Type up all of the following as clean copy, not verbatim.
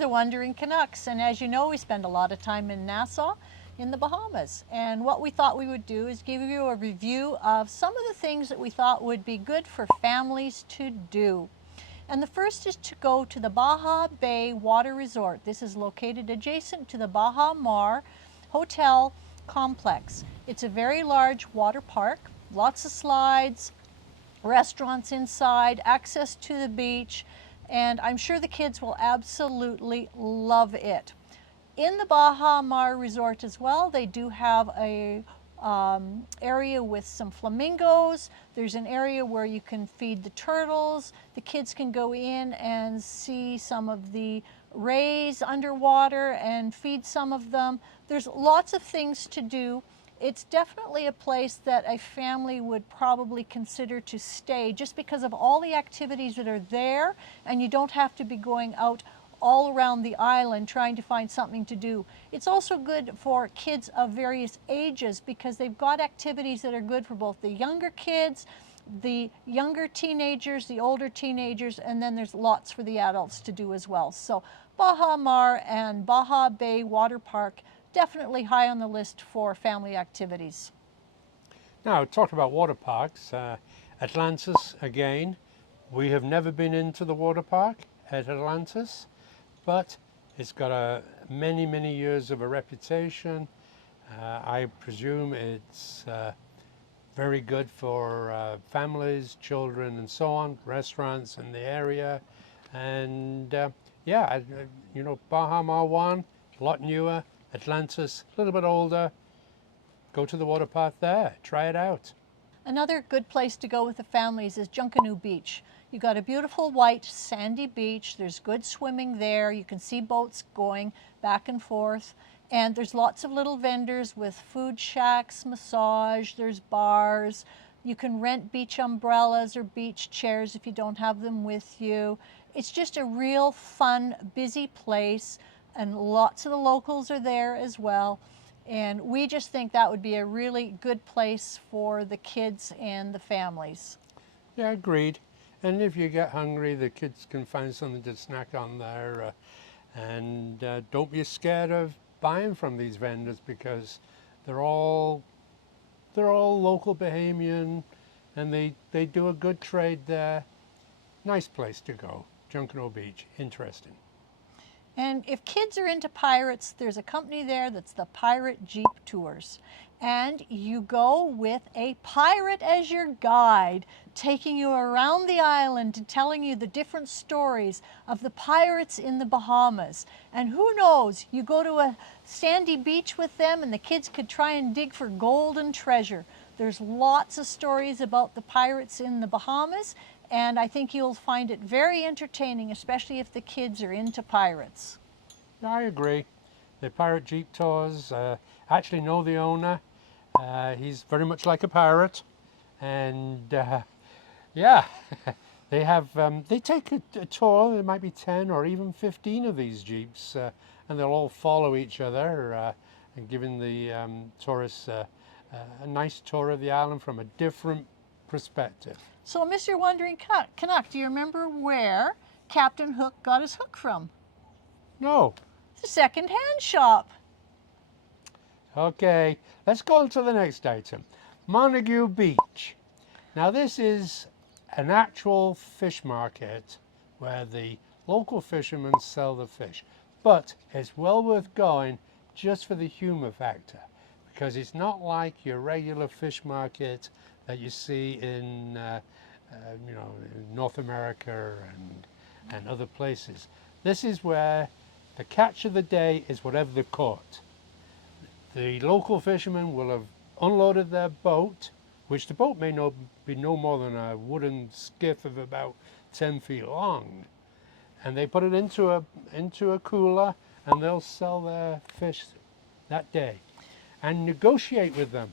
We're the Wandering Canucks, and as you know, we spend a lot of time in Nassau in the Bahamas. And what we thought we would do is give you a review of some of the things that we thought would be good for families to do. And the first is to go to the Baha Bay Water Resort. This is located adjacent to the Baha Mar Hotel complex. It's a very large water park, lots of slides, restaurants inside, access to the beach, and I'm sure the kids will absolutely love it. In the Baha Mar Resort as well, they do have a area with some flamingos. There's an area where you can feed the turtles. The kids can go in and see some of the rays underwater and feed some of them. There's lots of things to do. It's definitely a place that a family would probably consider to stay just because of all the activities that are there, and you don't have to be going out all around the island trying to find something to do. It's also good for kids of various ages because they've got activities that are good for both the younger kids, the younger teenagers, the older teenagers, and then there's lots for the adults to do as well. So Baha Mar and Baha Bay Water Park, definitely high on the list for family activities. Now, talking about water parks, Atlantis again. We have never been into the water park at Atlantis, but it's got many, many years of a reputation. I presume it's very good for families, children, and so on, restaurants in the area. And yeah, you know, Baha Mar 1, a lot newer. Atlantis, a little bit older. Go to the water park there, try it out. Another good place to go with the families is Junkanoo Beach. You've got a beautiful white sandy beach. There's good swimming there. You can see boats going back and forth. And there's lots of little vendors with food shacks, massage, there's bars. You can rent beach umbrellas or beach chairs if you don't have them with you. It's just a real fun, busy place, and lots of the locals are there as well. And we just think that would be a really good place for the kids and the families. Yeah, agreed. And if you get hungry, the kids can find something to snack on there. And don't be scared of buying from these vendors because they're all local Bahamian, and they do a good trade there. Nice place to go. Junkanoo Beach, interesting. And if kids are into pirates, there's a company there that's the Pirate Jeep Tours. And you go with a pirate as your guide, taking you around the island and telling you the different stories of the pirates in the Bahamas. And who knows, you go to a sandy beach with them and the kids could try and dig for gold and treasure. There's lots of stories about the pirates in the Bahamas, and I think you'll find it very entertaining, especially if the kids are into pirates. I agree. The Pirate Jeep Tours, actually know the owner. He's very much like a pirate. And yeah, they have, they take a tour. There might be 10 or even 15 of these Jeeps, and they'll all follow each other and giving the tourists a nice tour of the island from a different perspective. So, Mr. Wandering Canuck, do you remember where Captain Hook got his hook from? No. It's a second-hand shop. Okay, let's go on to the next item. Montague Beach. Now this is an actual fish market where the local fishermen sell the fish, but it's well worth going just for the humor factor, because it's not like your regular fish market that you see in you know, in North America and other places. This is where the catch of the day is whatever they've caught. The local fishermen will have unloaded their boat, which the boat may be no more than a wooden skiff of about 10 feet long, and they put it into a cooler, and they'll sell their fish that day and negotiate with them.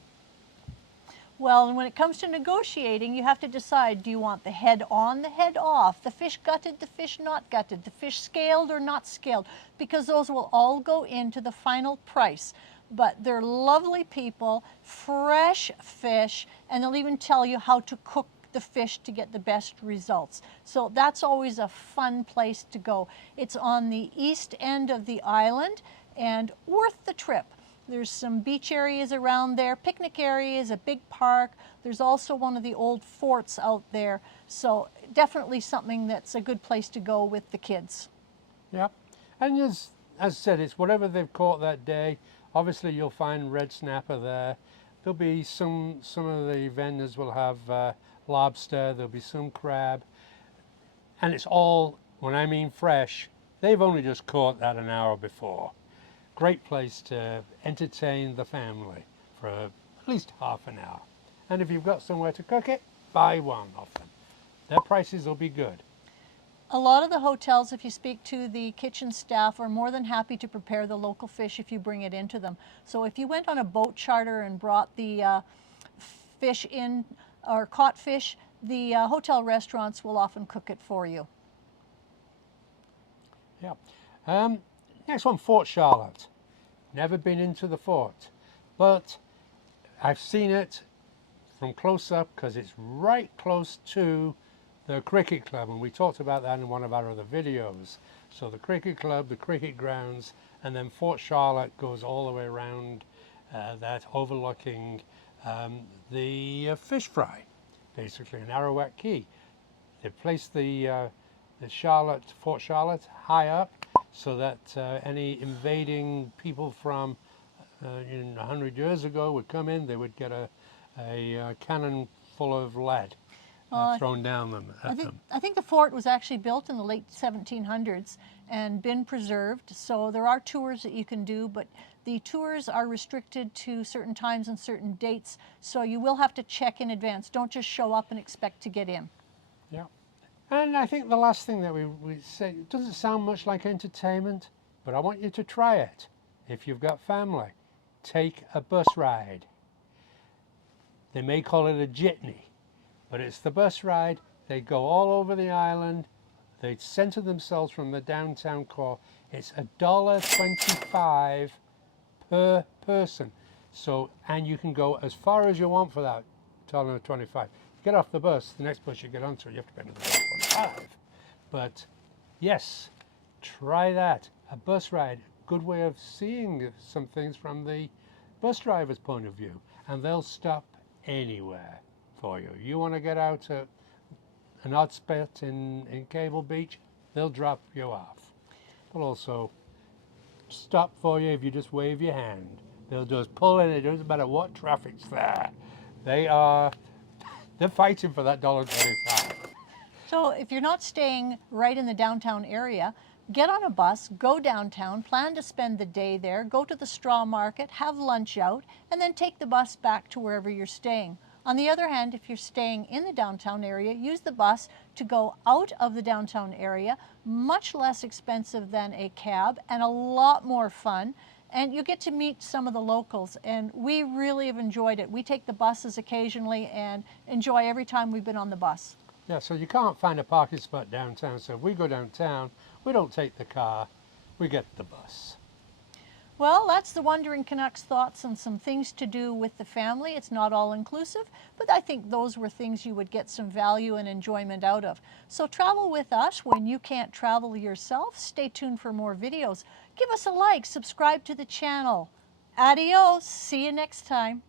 Well, and when it comes to negotiating, you have to decide, do you want the head on, the head off, the fish gutted, the fish not gutted, the fish scaled or not scaled, because those will all go into the final price. But they're lovely people, fresh fish, and they'll even tell you how to cook the fish to get the best results. So that's always a fun place to go. It's on the east end of the island and worth the trip. There's some beach areas around there, picnic areas, a big park. There's also one of the old forts out there. So definitely something that's a good place to go with the kids. Yep. And as I said, it's whatever they've caught that day. Obviously, you'll find red snapper there. There'll be some of the vendors will have lobster. There'll be some crab. And it's all, when I mean fresh, they've only just caught that an hour before. Great place to entertain the family for at least half an hour. And if you've got somewhere to cook it, buy one of them. Their prices will be good. A lot of the hotels, if you speak to the kitchen staff, are more than happy to prepare the local fish if you bring it into them. So if you went on a boat charter and brought the fish in, or caught fish, the hotel restaurants will often cook it for you. Yeah. Next one, Fort Charlotte. Never been into the fort, but I've seen it from close up because it's right close to the cricket club, and we talked about that in one of our other videos. So the cricket club, the cricket grounds, and then Fort Charlotte goes all the way around that, overlooking the fish fry, basically in Arrowhead Key. They placed the Fort Charlotte high up so that any invading people from 100 years ago would come in. They would get a cannon full of lead thrown down them at them. I think the fort was actually built in the late 1700s and been preserved. So there are tours that you can do, but the tours are restricted to certain times and certain dates. So you will have to check in advance. Don't just show up and expect to get in. Yeah. And I think the last thing that we say, it doesn't sound much like entertainment, but I want you to try it. If you've got family, take a bus ride. They may call it a jitney, but it's the bus ride. They go all over the island. They center themselves from the downtown core. It's $1.25 per person. So, and you can go as far as you want for that $1.25. Get off the bus, the next bus you get onto, you have to pay another $1.25. But yes, try that. A bus ride, good way of seeing some things from the bus driver's point of view. And they'll stop anywhere for you. You want to get out at an odd spot in Cable Beach, they'll drop you off. They'll also stop for you if you just wave your hand. They'll just pull in. It doesn't matter what traffic's there. They're fighting for that $1.25. So if you're not staying right in the downtown area, get on a bus, go downtown, plan to spend the day there, go to the straw market, have lunch out, and then take the bus back to wherever you're staying. On the other hand, if you're staying in the downtown area, use the bus to go out of the downtown area, much less expensive than a cab and a lot more fun. And you get to meet some of the locals, and we really have enjoyed it. We take the buses occasionally and enjoy every time we've been on the bus. Yeah, so you can't find a parking spot downtown, so if we go downtown, we don't take the car, we get the bus. Well, that's the Wandering Canuck's thoughts on some things to do with the family. It's not all inclusive, but I think those were things you would get some value and enjoyment out of. So travel with us when you can't travel yourself. Stay tuned for more videos. Give us a like, subscribe to the channel. Adios, see you next time.